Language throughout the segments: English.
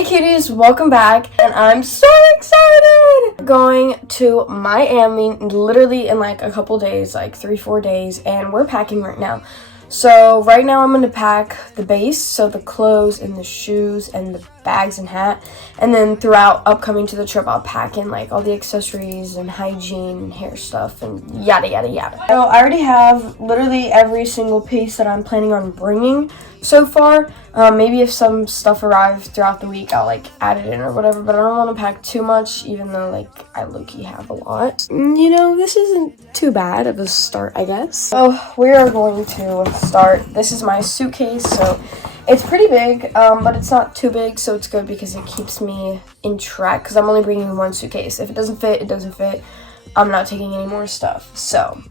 Hey cuties, welcome back, and I'm so excited! We're going to Miami literally in like a couple days, like 3-4 days, and we're packing right now. So right now I'm going to pack the base, so the clothes and the shoes and the bags and hat, and then throughout upcoming to the trip I'll pack in like all the accessories and hygiene and hair stuff and yada yada yada. So I already have literally every single piece that I'm planning on bringing so far. Maybe if some stuff arrives throughout the week I'll like add it in or whatever, but I don't want to pack too much even though like I low-key have a lot. You know, this isn't too bad of a start, I guess. So we are going to start. This is my suitcase, so it's pretty big, but it's not too big, so it's good because it keeps me in track because I'm only bringing one suitcase. If it doesn't fit, it doesn't fit. I'm not taking any more stuff. So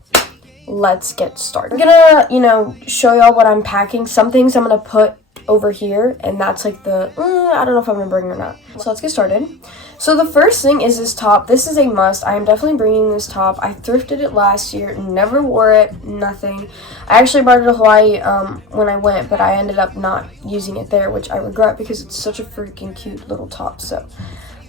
let's get started. I'm gonna, show y'all what I'm packing. Some things I'm gonna put over here, and that's like the, I don't know if I'm gonna bring it or not. So let's get started. So the first thing is this top. This is a must. I am definitely bringing this top. I thrifted it last year, never wore it, nothing. I actually brought it to Hawaii when I went, but I ended up not using it there, which I regret because it's such a freaking cute little top. So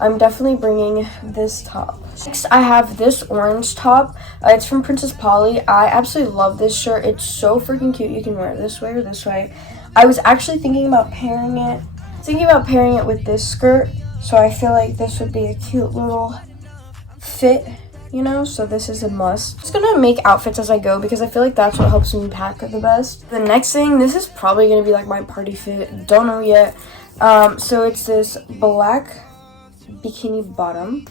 I'm definitely bringing this top. Next, I have this orange top. It's from Princess Polly. I absolutely love this shirt. It's so freaking cute. You can wear it this way or this way. I was actually thinking about pairing it with this skirt. So I feel like this would be a cute little fit, so this is a must. I'm just gonna make outfits as I go because I feel like that's what helps me pack the best. The next thing, this is probably gonna be like my party fit. Don't know yet. So it's this black bikini bottom.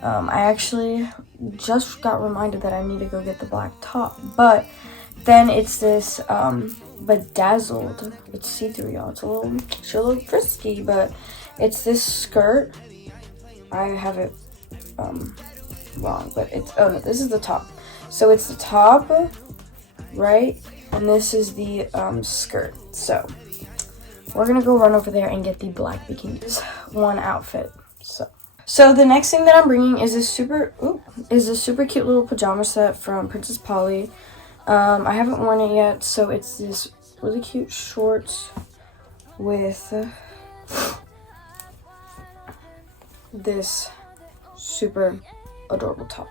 I actually just got reminded that I need to go get the black top, but then it's this bedazzled, it's see-through, y'all. It's a little frisky, but it's this skirt. I have it wrong, but it's, oh no, this is the top. So it's the top, right? And this is the skirt. So we're gonna go run over there and get the black bikini. This one outfit. So the next thing that I'm bringing is this super cute little pajama set from Princess Polly. I haven't worn it yet, so it's this really cute shorts with this super adorable top.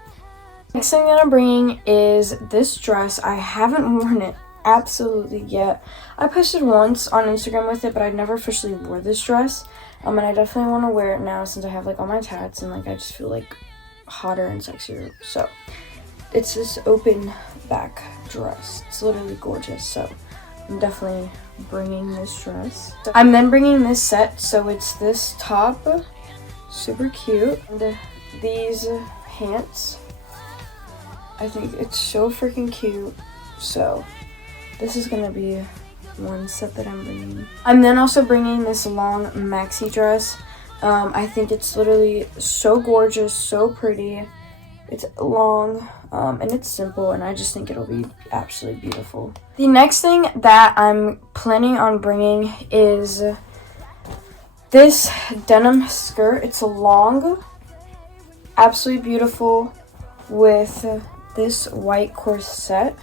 Next thing that I'm bringing is this dress. I haven't worn it absolutely yet. I posted once on Instagram with it, but I never officially wore this dress. And I definitely want to wear it now since I have like all my tats and like I just feel like hotter and sexier. So it's this open back dress. It's literally gorgeous. So I'm definitely bringing this dress. I'm then bringing this set. So it's this top, super cute, and these pants. I think it's so freaking cute. So this is gonna be one set that I'm bringing. I'm then also bringing this long maxi dress. I think it's literally so gorgeous, so pretty. It's long and it's simple, and I just think it'll be absolutely beautiful. The next thing that I'm planning on bringing is this denim skirt. It's long, absolutely beautiful, with this white corset.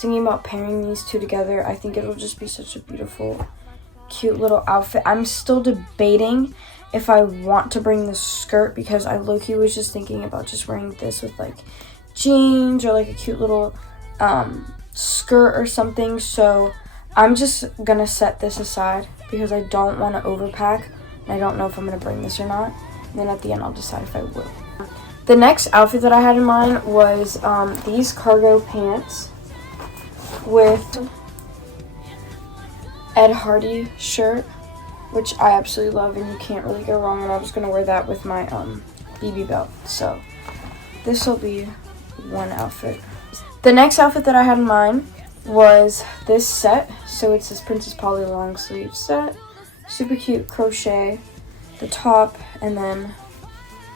Thinking about pairing these two together. I think it'll just be such a beautiful, cute little outfit. I'm still debating if I want to bring this skirt because I low-key was just thinking about just wearing this with like jeans or like a cute little skirt or something. So I'm just gonna set this aside because I don't want to overpack and I don't know if I'm gonna bring this or not. And then at the end I'll decide if I will. The next outfit that I had in mind was these cargo pants with Ed Hardy shirt, which I absolutely love, and you can't really go wrong. And I'm just gonna wear that with my BB belt. So this will be one outfit. The next outfit that I had in mind was this set. So it's this Princess Polly long sleeve set, super cute crochet, the top, and then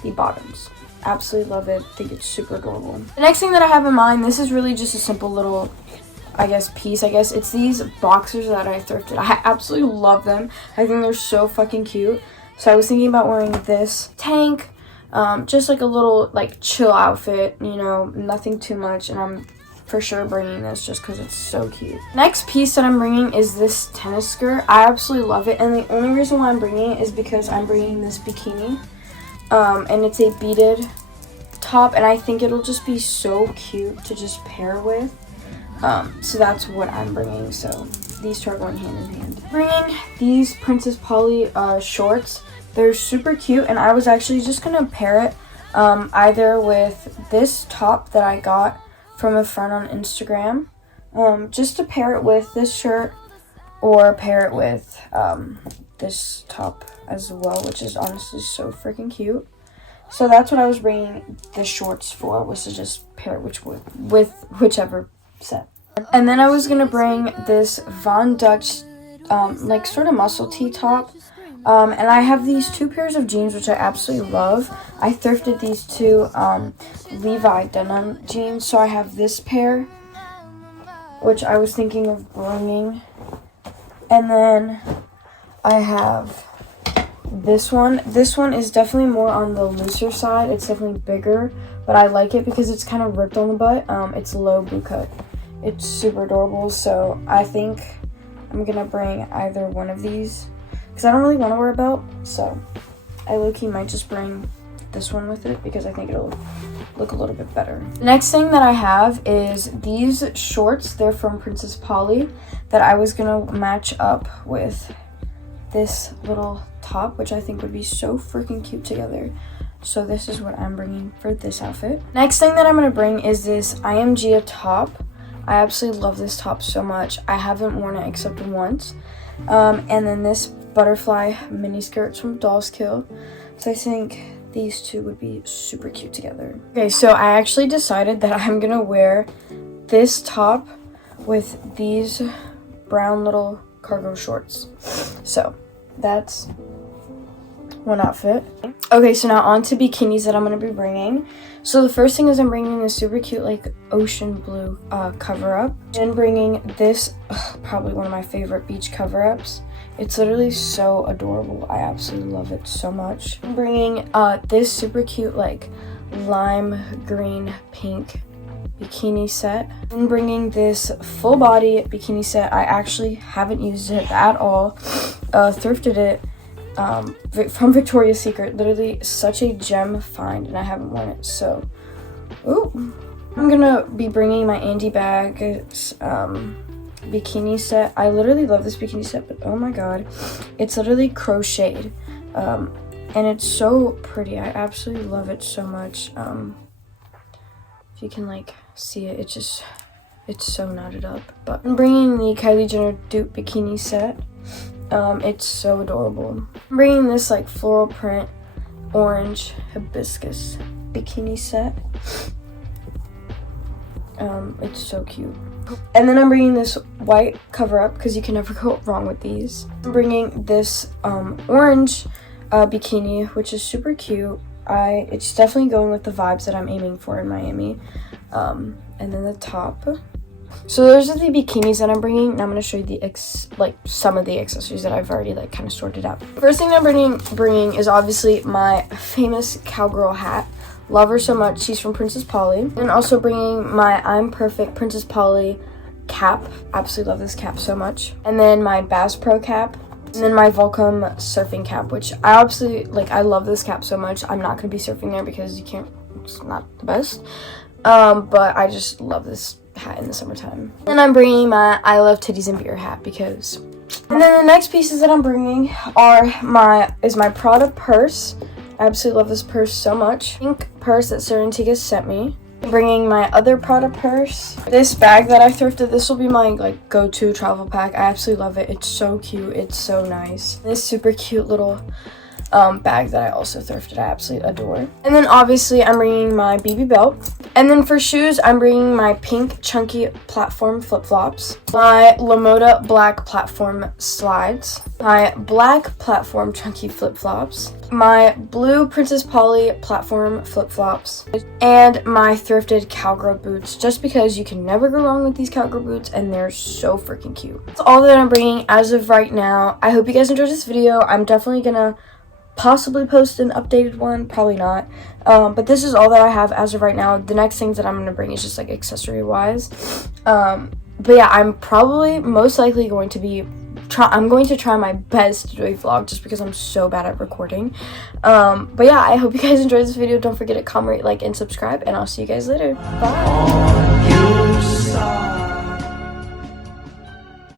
the bottoms. Absolutely love it. Think it's super adorable. The next thing that I have in mind, this is really just a simple little piece. It's these boxers that I thrifted. I absolutely love them. I think they're so fucking cute. So I was thinking about wearing this tank, just like a little like chill outfit, nothing too much. And I'm for sure bringing this just because it's so cute. Next piece that I'm bringing is this tennis skirt. I absolutely love it, and the only reason why I'm bringing it is because I'm bringing this bikini, and it's a beaded top, and I think it'll just be so cute to just pair with. So that's what I'm bringing. So these two are going hand in hand. Bringing these Princess Polly shorts. They're super cute, and I was actually just gonna pair it either with this top that I got from a friend on Instagram, just to pair it with this shirt, or pair it with this top as well, which is honestly so freaking cute. So that's what I was bringing the shorts for, was to just pair it with whichever set. And then I was gonna bring this Von Dutch like sort of muscle tee top. And I have these two pairs of jeans, which I absolutely love. I thrifted these two Levi denim jeans. So I have this pair, which I was thinking of bringing. And then I have this one. This one is definitely more on the looser side. It's definitely bigger, but I like it because it's kind of ripped on the butt. It's low boot cut. It's super adorable. So I think I'm going to bring either one of these, because I don't really want to wear a belt, so I low-key might just bring this one with it because I think it'll look a little bit better. The next thing that I have is these shorts. They're from Princess Polly that I was going to match up with this little top, which I think would be so freaking cute together. So this is what I'm bringing for this outfit. Next thing that I'm going to bring is this IMG top. I absolutely love this top so much. I haven't worn it except once. And then this butterfly mini skirts from Doll's Kill. So I think these two would be super cute together. Okay, so I actually decided that I'm gonna wear this top with these brown little cargo shorts. So that's one outfit. Okay, so now on to bikinis that I'm gonna be bringing. So the first thing is I'm bringing this super cute like ocean blue cover up, and bringing this probably one of my favorite beach cover ups. It's literally so adorable. I absolutely love it so much. I'm bringing this super cute like lime green pink bikini set. I'm bringing this full body bikini set. I actually haven't used it at all. Thrifted it from Victoria's Secret. Literally such a gem find, and I haven't worn it. So, ooh. I'm gonna be bringing my Andy Bags bikini set. I literally love this bikini set, but oh my god, it's literally crocheted, and it's so pretty. I absolutely love it so much. If you can like see it, it's so knotted up. But I'm bringing the Kylie Jenner dupe bikini set. It's so adorable. I'm bringing this like floral print orange hibiscus bikini set. It's so cute. And then I'm bringing this white cover up because you can never go wrong with these. I'm bringing this orange bikini, which is super cute. It's definitely going with the vibes that I'm aiming for in Miami. And then the top. So those are the bikinis that I'm bringing. Now I'm going to show you some of the accessories that I've already like kind of sorted out. First thing I'm bringing is obviously my famous cowgirl hat. Love her so much. She's from Princess Polly. And also bringing my I'm Perfect Princess Polly cap. Absolutely love this cap so much. And then my Bass Pro cap. And then my Volcom surfing cap, which I absolutely like. I love this cap so much. I'm not going to be surfing there because it's not the best. But I just love this hat in the summertime. And I'm bringing my I Love Titties and Beer hat because. And then the next pieces that I'm bringing is my Prada purse. I absolutely love this purse so much. Pink purse that Sarah Antigua sent me. I'm bringing my other Prada purse. This bag that I thrifted, this will be my like go-to travel pack. I absolutely love it. It's so cute. It's so nice. This super cute little bag that I also thrifted. I absolutely adore. And then obviously I'm bringing my BB belt. And then for shoes, I'm bringing my pink chunky platform flip-flops, my Lamoda black platform slides, my black platform chunky flip-flops, my blue Princess Polly platform flip-flops, and my thrifted cowgirl boots, just because you can never go wrong with these cowgirl boots, and they're so freaking cute. That's all that I'm bringing as of right now. I hope you guys enjoyed this video. I'm definitely gonna possibly post an updated one, probably not. But this is all that I have as of right now. The next things that I'm gonna bring is just like accessory wise. But yeah, I'm probably most likely going to be I'm going to try my best to do a vlog just because I'm so bad at recording. But yeah, I hope you guys enjoyed this video. Don't forget to comment, like, and subscribe, and I'll see you guys later. Bye.